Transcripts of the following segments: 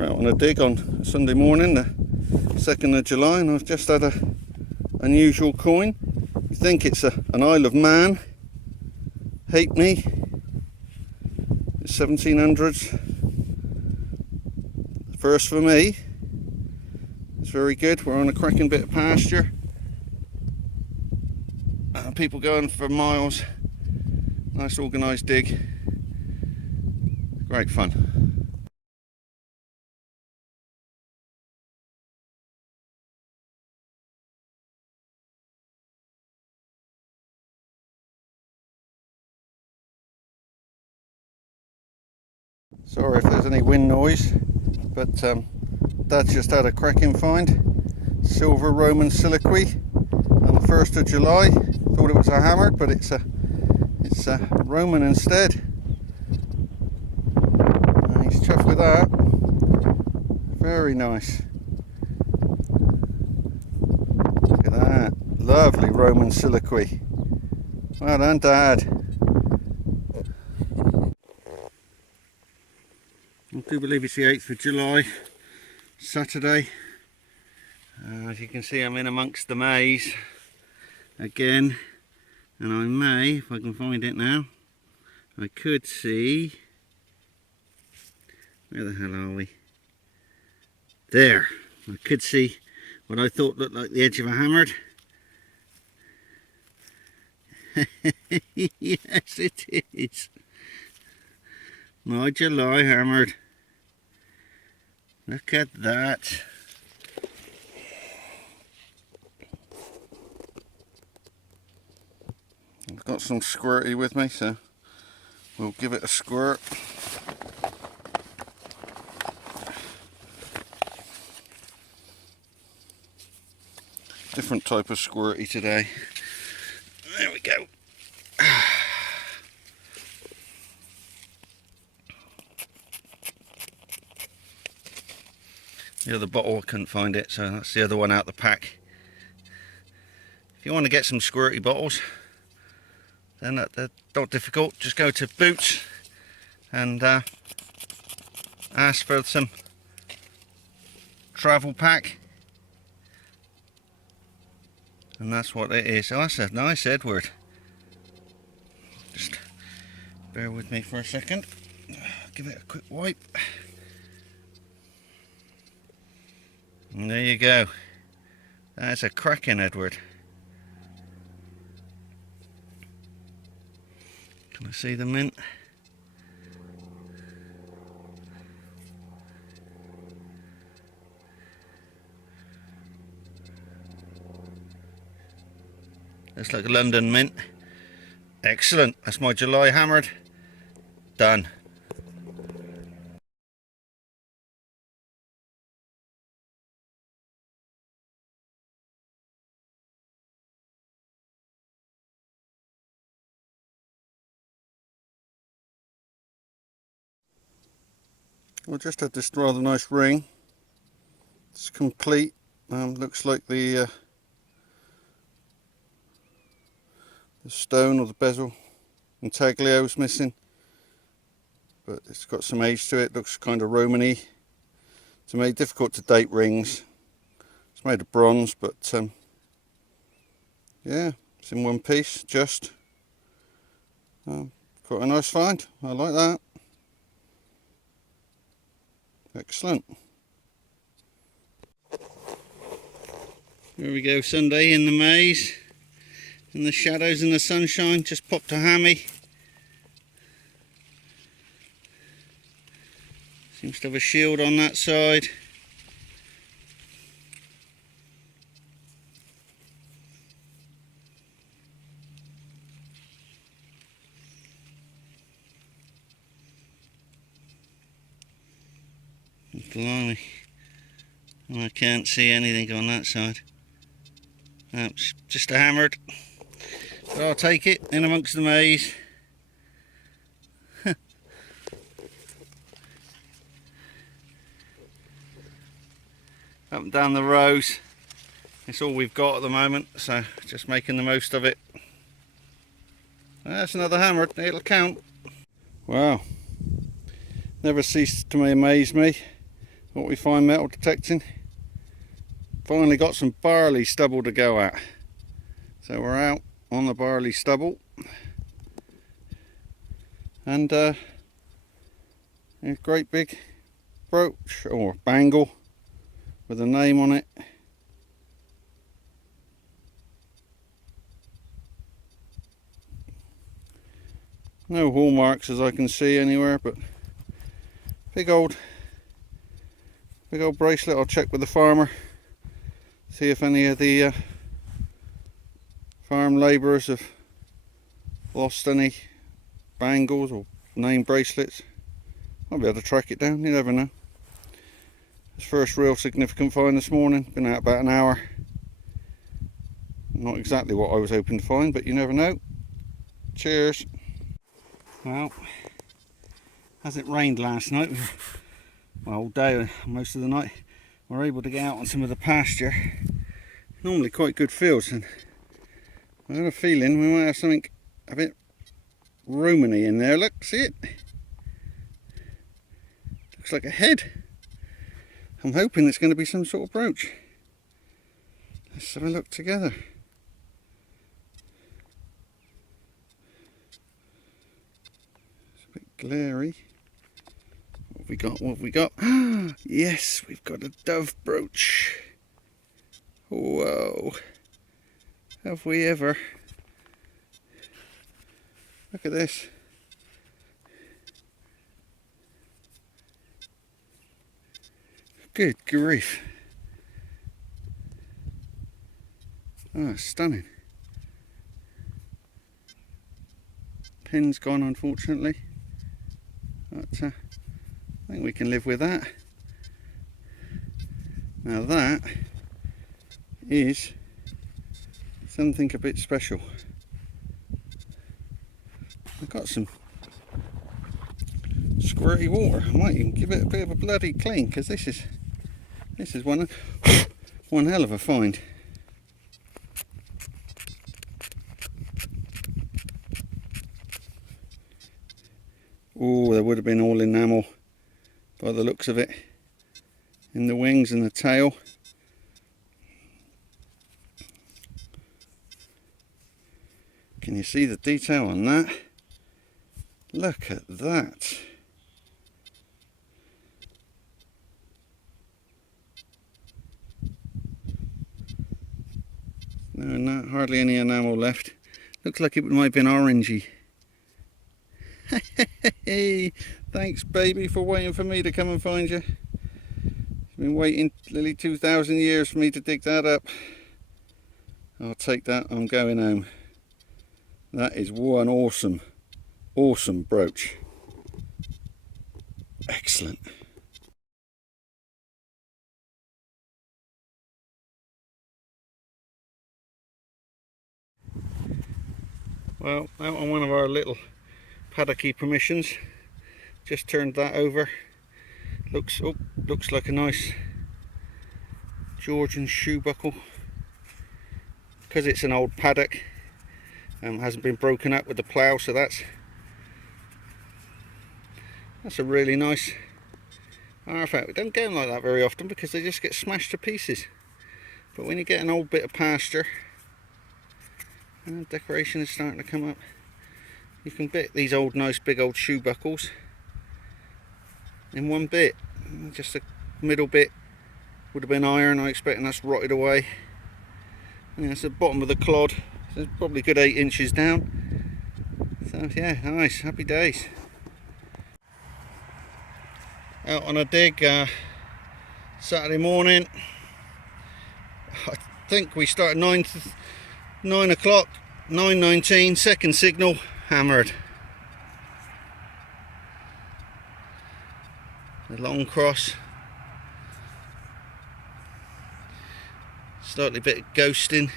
We're out on a dig on Sunday morning, the 2nd of July, and I've just had a unusual coin. I think it's an Isle of Man halfpenny. It's 1700s. First for me. It's very good. We're on a cracking bit of pasture. People going for miles. Nice organised dig. Great fun. Sorry if there's any wind noise, but Dad's just had a cracking find. Silver Roman siliquy on the 1st of July. Thought it was a hammered, but it's a Roman instead. And he's chuffed with that. Very nice. Look at that. Lovely Roman siliquy. Well done, Dad. I do believe it's the 8th of July, Saturday. As you can see, I'm in amongst the maize again, and I may, if I can find it now, I could see, where the hell are we? There, I could see what I thought looked like the edge of a hammered. Yes, it is. My July hammered. Look at that. I've got some squirty with me, so we'll give it a squirt. Different type of squirty today. There we go. The other bottle, I couldn't find it, so that's the other one out the pack. If you want to get some squirty bottles, then they're not difficult. Just go to Brooch and ask for some travel pack, and that's what it is. Oh, that's a nice Edward. Just bear with me for a second. Give it a quick wipe. And there you go. That's a cracking Edward. Can I see the mint? Looks like a London mint. Excellent. That's my July hammered. Done. I just had this rather nice ring. It's complete. Looks like the stone or the bezel intaglio is missing, but it's got some age to it. Looks kind of Roman-y to me. Difficult to date rings. It's made of bronze, but yeah, it's in one piece. Just quite a nice find. I like that. Excellent. Here we go, Sunday in the maize, in the shadows and the sunshine. Just popped a hammy. Seems to have a shield on that side. Blimey, I can't see anything on that side. It's just a hammered, but I'll take it in amongst the maize. Up and down the rows, it's all we've got at the moment, so just making the most of it. That's another hammered, it'll count. Wow, never ceased to amaze me. what we find metal detecting. Finally got some barley stubble to go at. So we're out on the barley stubble. And a great big brooch or bangle with a name on it. No hallmarks as I can see anywhere, but big old bracelet. I'll check with the farmer, see if any of the farm labourers have lost any bangles or name bracelets. I'll be able to track it down, you never know. It's first real significant find this morning. Been out about an hour. Not exactly what I was hoping to find, but you never know. Cheers. Well, as it rained last night, well, all day, most of the night, we're able to get out on some of the pasture. Normally quite good fields, and I have a feeling we might have something a bit Romany in there. Look, see it? Looks like a head. I'm hoping it's going to be some sort of brooch. Let's have a look together. It's a bit glary. What have we got? What have we got? Yes, we've got a dove brooch. Whoa. Have we ever? Look at this. Good grief. Oh, stunning. Pin's gone, unfortunately. But I think we can live with that. Now that is something a bit special. I've got some squirty water. I might even give it a bit of a bloody clean, because this is one hell of a find. Oh, there would have been all enamel by the looks of it, in the wings and the tail. Can you see the detail on that? Look at that. No, hardly any enamel left. Looks like it might have been orangey. Hey, thanks baby for waiting for me to come and find you. You've been waiting nearly 2,000 years for me to dig that up. I'll take that, I'm going home. That is one awesome brooch. Excellent. Well, out on one of our little paddocky permissions, just turned that over. Looks like a nice Georgian shoe buckle. Because it's an old paddock, hasn't been broken up with the plough, so that's a really nice artifact. We don't get them like that very often because they just get smashed to pieces. But when you get an old bit of pasture, and decoration is starting to come up, you can bit these old nice big old shoe buckles in one bit. Just the middle bit would have been iron, I expect, and that's rotted away. And that's the bottom of the clod, so it's probably a good 8 inches down. So yeah, nice, happy days. Out on a dig Saturday morning. I think we started 9 o'clock, 9:19, second signal, hammered. The long cross. Slightly bit of ghosting.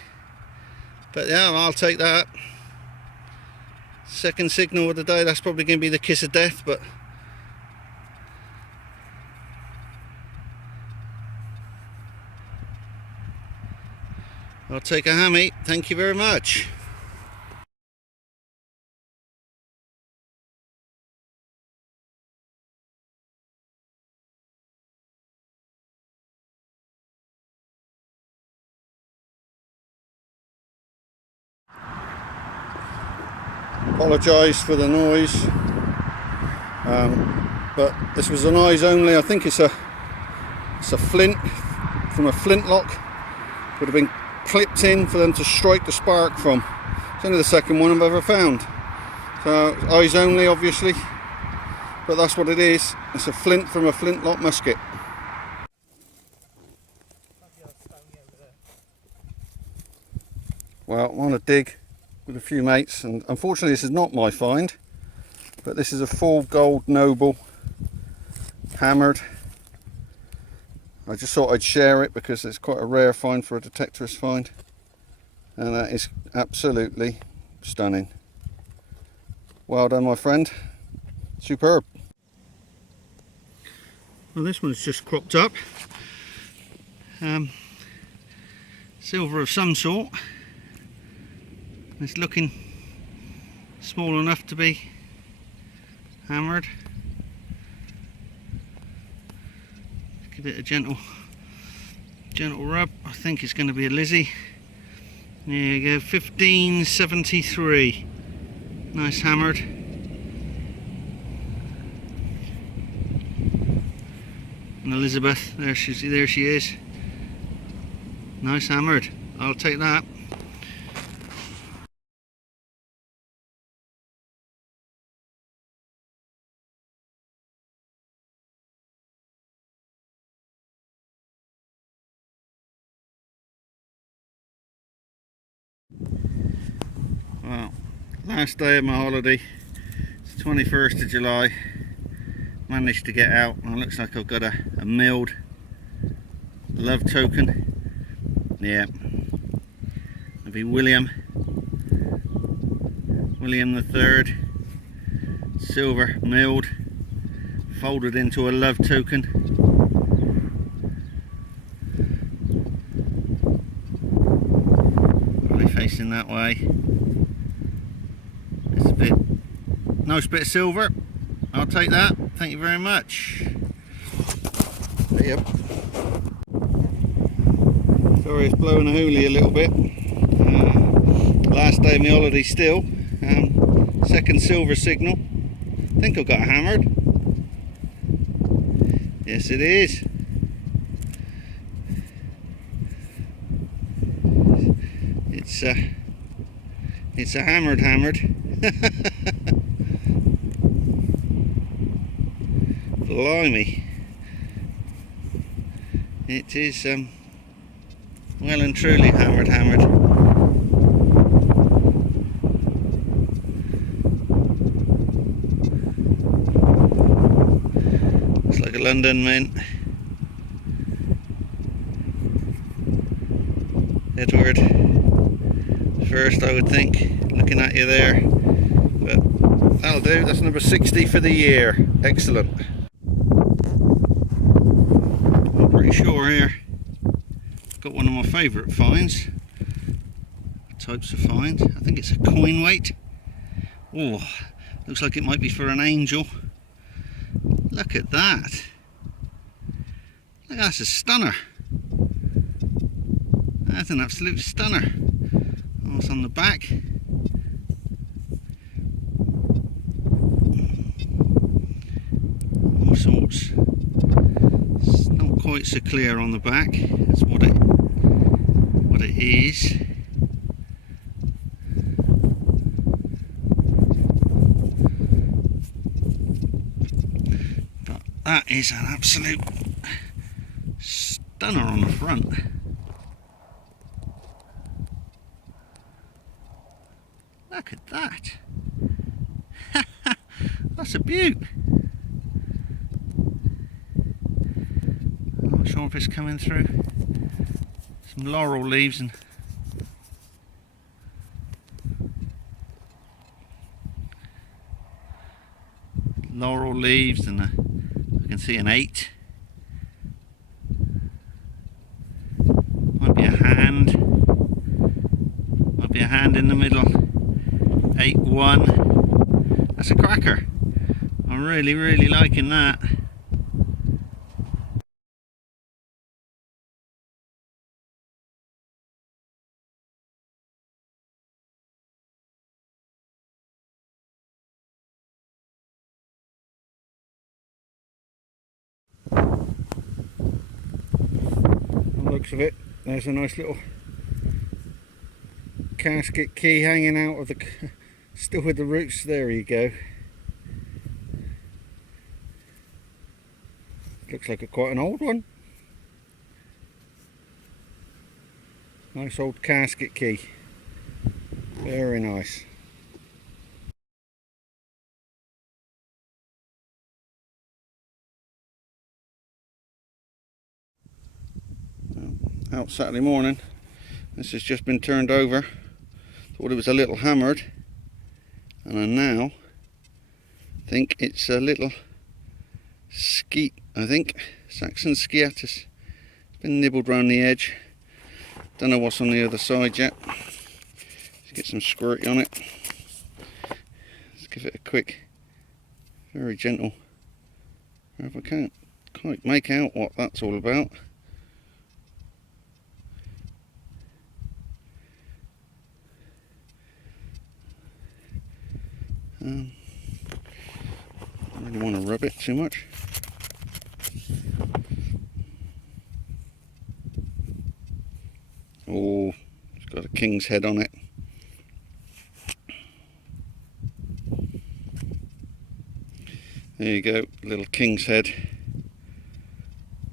But yeah, I'll take that. Second signal of the day, that's probably going to be the kiss of death, but I'll take a hammy. Thank you very much. Apologise for the noise, but this was an eyes only. I think it's a flint from a flintlock. Would have been clipped in for them to strike the spark from. It's only the second one I've ever found. So eyes only, obviously, but that's what it is. It's a flint from a flintlock musket. Well, I'm on a dig with a few mates, and unfortunately this is not my find, but this is a full gold noble hammered. I just thought I'd share it because it's quite a rare find for a detectorist find, and that is absolutely stunning. Well done, my friend. Superb. Well, this one's just cropped up. Silver of some sort. It's looking small enough to be hammered. Give it a gentle rub. I think it's going to be a Lizzie. There you go, 1573. Nice hammered. And Elizabeth, there she is. Nice hammered. I'll take that. Well, last day of my holiday. It's the 21st of July. Managed to get out, and it looks like I've got a milled love token. Yeah, it'll be William III, silver milled, folded into a love token. Probably facing that way. It's a nice bit of silver. I'll take that. Thank you very much. Yep. Sorry, it's blowing a hoolie a little bit. Last day of my holiday still. Second silver signal. I think I've got hammered. Yes, it is. It's a hammered. Blimey. It is well and truly hammered. Looks like a London mint. Edward first, I would think, looking at you there, but that'll do. That's number 60 for the year. Excellent. I'm pretty sure here got one of my favourite finds, types of find. I think it's a coin weight. Oh, looks like it might be for an angel. Look at that. Look, that's a stunner. That's an absolute stunner. What's on the back? All sorts. It's not quite so clear on the back. That's what it is. But that is an absolute stunner on the front. Look at that. That's a beaut. I'm not sure if it's coming through. Some laurel leaves and I can see an 8. Might be a hand. Might be a hand in the middle. 8-1. That's a cracker. I'm really liking that. looks of it. There's a nice little casket key hanging out of the, still with the roots. There you go. Looks like quite an old one. Nice old casket key. Very nice. Out Saturday morning. This has just been turned over. Thought it was a little hammered, and I now think it's a little skeet. I think Saxon sciatus. It's been nibbled round the edge. Don't know what's on the other side yet. Let's get some squirty on it. Let's give it a quick, very gentle. If I can't quite make out what that's all about. I don't really want to rub it too much. Oh, it's got a king's head on it. There you go, little king's head.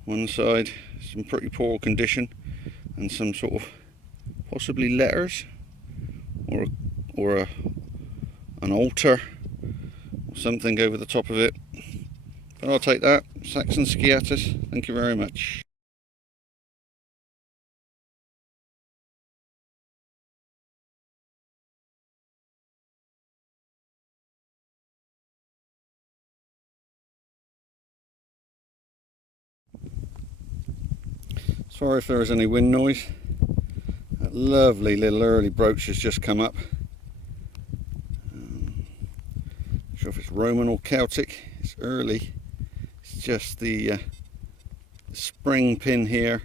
One side, some pretty poor condition, and some sort of possibly letters, or an altar, or something over the top of it. But I'll take that. Saxon sciatus. Thank you very much. Sorry if there is any wind noise. That lovely little early brooch has just come up. Not sure if it's Roman or Celtic. It's early. It's just the spring pin here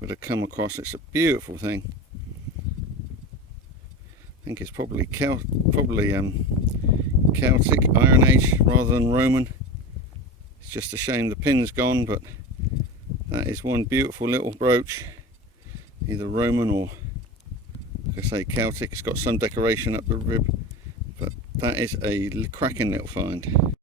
would have come across. It's a beautiful thing. I think it's probably Celtic, Iron Age rather than Roman. It's just a shame the pin's gone, but that is one beautiful little brooch, either Roman or, like I say, Celtic. It's got some decoration up the rib, but that is a cracking little find.